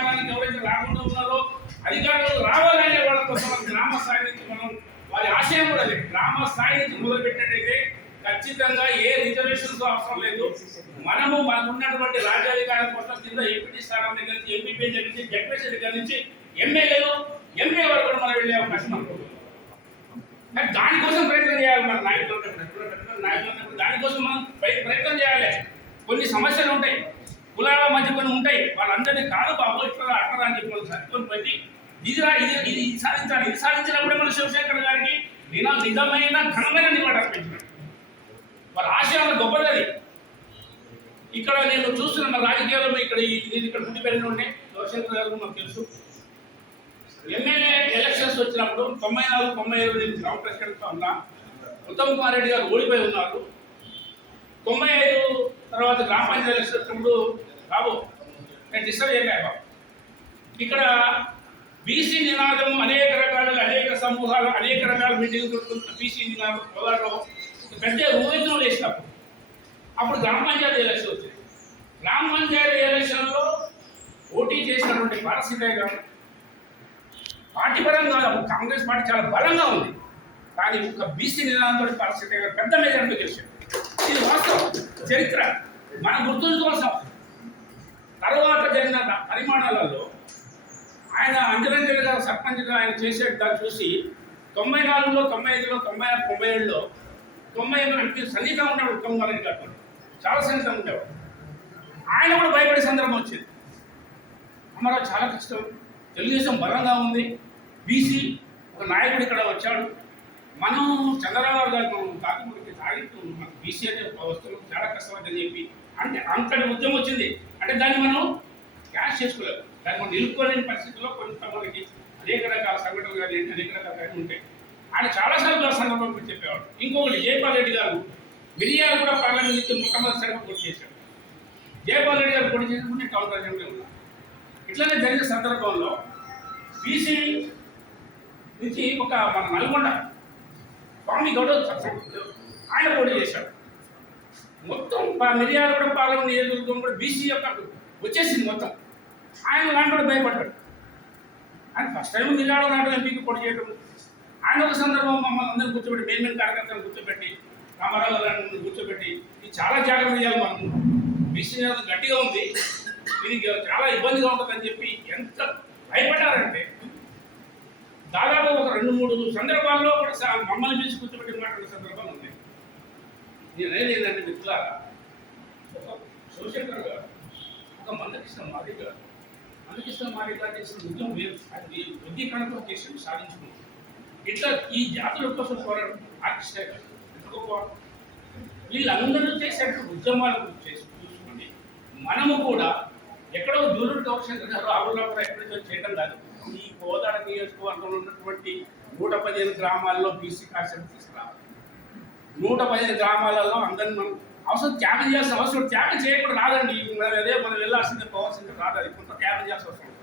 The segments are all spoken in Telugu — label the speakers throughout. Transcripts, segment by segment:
Speaker 1: అధికారానికి ఎవరైతే రాకుండా ఉన్నారో అధికారులు రావాలనే వాళ్ళ కోసం గ్రామ స్థాయి నుంచి మనం వారి ఆశయం కూడా అదే గ్రామ స్థాయి నుంచి మొదలుపెట్టినట్టయితే ఖచ్చితంగా ఏ రిజర్వేషన్స్ అవసరం లేదు. మనము మనకు ఉన్నటువంటి రాజ్యాధికారం కోసం కింద ఎంపీటీ స్థానం దగ్గర నుంచి ఎంపీపీ దగ్గర నుంచి జడ్పీసీ దగ్గర నుంచి ఎమ్మెల్యేలు ఎంపీ వరకు కూడా మనం వెళ్ళే అవకాశం అనుకోవాలి దానికోసం ప్రయత్నం చేయాలి మన నాయకులు నాయకులు దానికోసం మనం ప్రయత్నం చేయాలి. కొన్ని సమస్యలు ఉంటాయి. కులాల మధ్య కొన్ని ఉంటాయి. వాళ్ళందరినీ కాదు బాబు ఇట్లా అట్లా అని చెప్పి వాళ్ళు సర్దుకొని పెట్టి ఇదిరా ఇది ఇది సాధించాలి ఇది సాధించినప్పుడే మన శివశంకర్ గారికి నేను నిజమైన ఘనమైన నివాళి అర్పించాను వాళ్ళ ఆశయాలు గొప్పదది. ఇక్కడ నేను చూస్తున్న మన రాజకీయాల్లో ఇక్కడ నేను ఇక్కడ పుట్టి పెరిగిన ఉండే శివశంకర్ గారు మాకు తెలుసు. ఎమ్మెల్యే ఎలక్షన్స్ వచ్చినప్పుడు తొంభై నాలుగు తొంభై ఐదు నేను గ్రామ ప్రెసిడెంట్గా ఉన్నా. ఉత్తమ్ కుమార్ రెడ్డి గారు ఓడిపోయి ఉన్నారు. తొంభై ఐదు తర్వాత గ్రామ పంచాయతీ ఎలక్షన్ వచ్చినప్పుడు కావు నేను డిస్టర్బ్ చేయలే బాబు. ఇక్కడ బీసీ నినాదం అనేక రకాలుగా అనేక సమూహాలు అనేక రకాల మీటింగ్లు దొరుకుతున్న బీసీ నినాదం పొలాల్లో పెద్ద ఊహించడం లేచినప్పుడు అప్పుడు గ్రామ పంచాయతీ ఎలక్షన్ వచ్చింది గ్రామ పంచాయతీ ఎలక్షన్లో పోటీ చేసినటువంటి పారసీతయ్య గారు పార్టీ పరంగా కాంగ్రెస్ పార్టీ చాలా బలంగా ఉంది. కానీ ఒక బీసీ నినాదంతో గారు పెద్ద మెజార్టీ గెలిచాడు ఇది వాస్తవం. చరిత్ర. మనం గుర్తుంచుకోవాల్సిన తర్వాత జరిగిన పరిమాణాలలో ఆయన అంజలంజలిగా సర్పంచ్గా ఆయన చేసే దాన్ని చూసి తొంభై నాలుగులో తొంభై ఐదులో తొంభై ఆరు తొంభై ఏడులో తొంభై ఎనిమిది సన్నిహితంగా ఉన్నాడు ఉత్తమ్ కుమార్ గారు. చాలా సన్నిహితంగా ఉండేవాడు. ఆయన కూడా భయపడే సందర్భం వచ్చింది. అమ్మరావు చాలా కష్టం. తెలుగుదేశం బలంగా ఉంది. బీసీ ఒక నాయకుడు ఇక్కడ వచ్చాడు. మనం చంద్రబాబు గారు మనం కాకపోతే తాగిస్తూ మనకు బీసీ అనే వస్తువులకు చాలా కష్టపడని చెప్పి అంటే అంతటి ఉద్యమం వచ్చింది. అంటే దాన్ని మనం క్యాష్ చేసుకోలేము. దాన్ని మనం నిలుపుకోలేని పరిస్థితుల్లో కొంతమందికి అనేక రకాల సంఘటనలు కానీ అనేక రకాల కానీ ఉంటాయి. ఆయన చాలాసార్లు ఆ సందర్భం గురించి చెప్పేవాడు ఇంకొకటి జయపాల్ రెడ్డి గారు మిరియాలు కూడా పార్లమెంట్ నుంచి మొట్టమొదటిసారిగా పోటీ చేశాడు జయపాల్ రెడ్డి గారు పోటీ చేసినప్పుడు నేను కౌంటర్ అసెంబ్లీ ఉన్నా. ఇట్లనే జరిగిన సందర్భంలో బీసీ నుంచి ఒక మన నల్గొండ స్వామి గౌడ ఆయన పోటీ చేశాడు మొత్తం మిర్యాల కూడా పాలన నియోజకవర్గం కూడా బీసీ యొక్క వచ్చేసింది మొత్తం. ఆయన లాంటి కూడా భయపడ్డాడు. ఆయన ఫస్ట్ టైం మిర్యాల లాంటి ఎంపీకి పోటీ చేయడం ఆయన ఒక సందర్భం మమ్మల్ని అందరూ కూర్చోబెట్టి మెయిన్ కార్యకర్తలను కూర్చోబెట్టి రామారావు గారిని కూర్చోబెట్టి ఇది చాలా జాగ్రత్త చేయాలి మనం బీసీ గట్టిగా ఉంది. ఇది చాలా ఇబ్బందిగా ఉంటుందని చెప్పి ఎంత భయపడ్డారంటే దాదాపు ఒక రెండు మూడు సందర్భాల్లో కూడా మమ్మల్ని పిలిచి కూర్చోబెట్టి మాట్లాడిన సందర్భాలు ఉన్నాయి నేను అనేది ఏంటంటే మిత్రులారా ఒక సోషల్ గారు ఒక మందకృష్ణ మాది గారు మందకృష్ణ మాది గారు చేసిన ఉద్యమం వేరు. అది వృద్ధీకరణతో చేసి సాధించుకుంది ఇట్లా ఈ జాతుల కోసం పోరాడు ఆర్టిస్ట్ గారు. ఎంత గొప్ప వీళ్ళందరూ చేసేటువంటి ఉద్యమాలు చేసి చూసుకోండి. మనము కూడా ఎక్కడో దూరం శివశంకర్ గారు ఆవుల్లో కూడా ఎక్కడో చేయడం కాదు. ఈ కోదాడ నియోజకవర్గంలో ఉన్నటువంటి నూట పదిహేను గ్రామాల్లో బీసీ కాన్సెప్ట్ తీసుకురావాలి. నూట పదిహేను గ్రామాలలో అందరిని మనం అవసరం త్యాగం చేయాల్సిన అవసరం త్యాగం చేయకుండా రాదండి. మనం అదే మనం వెళ్ళాల్సిందే పోవాల్సిందే రాదు కొంత త్యాగం చేయాల్సిన అవసరం.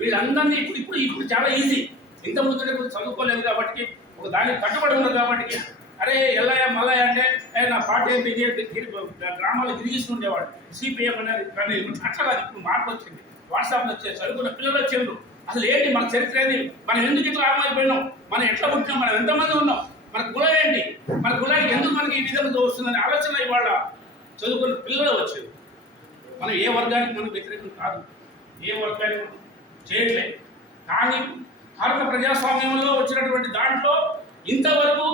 Speaker 1: వీళ్ళందరినీ ఇప్పుడు ఇప్పుడు ఇప్పుడు చాలా ఈజీ. ఇంత ముందు కొంచెం చదువుకోలేదు కాబట్టి ఒక దానికి కట్టుబడి ఉన్నది కాబట్టి అరే ఎల్లయ్య మల్లయ్య అంటే నా పార్టీ ఏంటి ఇది తిరిగిస్తుండేవాడు సిపిఎం అనేది కానీ అట్లా కాదు ఇప్పుడు మార్పు వచ్చింది. వాట్సాప్లో వచ్చే చదువుకున్న పిల్లలు వచ్చిండ్రు. అసలు ఏంటి మన చరిత్ర ఏంది? మనం ఎందుకు ఇట్లా ఆగమైపోయినాం? మనం ఎట్లా పుట్టినాం? మనం ఎంతమంది ఉన్నాం? మన కులం ఏంటి? మన కులానికి ఎందుకు మనకి ఈ విధంగా వస్తుందనే ఆలోచన ఇవాళ చదువుకున్న పిల్లలు వచ్చేది మనం ఏ వర్గానికి మనం వ్యతిరేకం కాదు. ఏ వర్గానికి మనం చేయట్లేదు కానీ భారత ప్రజాస్వామ్యంలో వచ్చినటువంటి దాంట్లో ఇంతవరకు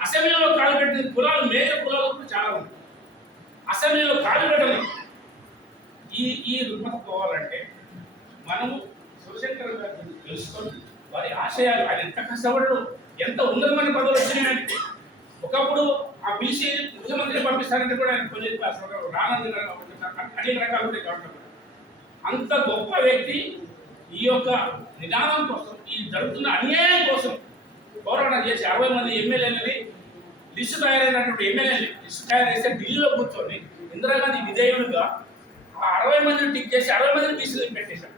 Speaker 1: అసెంబ్లీలో కాలుపెట్టిన కులాలు మేజర్ కులాలు కూడా చాలా ఉంది అసెంబ్లీలో కాలుపెట్టని ఈ ఈ రుగ్మత పోవాలంటే మనము శివశంకర్ గారిని తెలుసుకొని వారి ఆశయాలు ఆయన ఎంత కష్టపడడు ఎంత ఉన్నతమైన పదవులు వచ్చినాయంటే ఒకప్పుడు ఆ పిలిచి ముఖ్యమంత్రిని పంపిస్తారంటే కూడా ఆయన కొన్ని చెప్పారు రానంది అనేక రకాలు ఉంటాయి కాబట్టి. అంత గొప్ప వ్యక్తి ఈ యొక్క నిదానం కోసం ఈ జరుగుతున్న అన్యాయం కోసం పోరాటం చేసి అరవై మంది ఎమ్మెల్యేలని లిస్టు తయారైనటువంటి ఎమ్మెల్యేలు లిస్టు తయారు చేస్తే ఢిల్లీలో కూర్చొని ఇందిరాగాంధీ విధేయులుగా ఆ అరవై మందిని టిక్ చేసి అరవై మందిని బీసీలో పెట్టేశారు.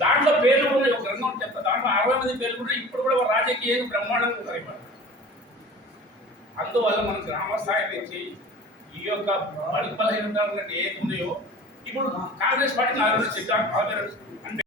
Speaker 1: దాంట్లో పేర్లు కూడా ఒక గ్రంథం చెప్తా దాంట్లో అరవై మంది పేర్లు కూడా ఇప్పుడు కూడా రాజకీయ బ్రహ్మాండంగా ఉంటారు ఇవాళ. అందువల్ల మన గ్రామ స్థాయి నుంచి ఈ యొక్క బలహీనత ఏది ఉన్నాయో ఇప్పుడు కాంగ్రెస్ పార్టీని ఆల్రెడీ చెప్పారు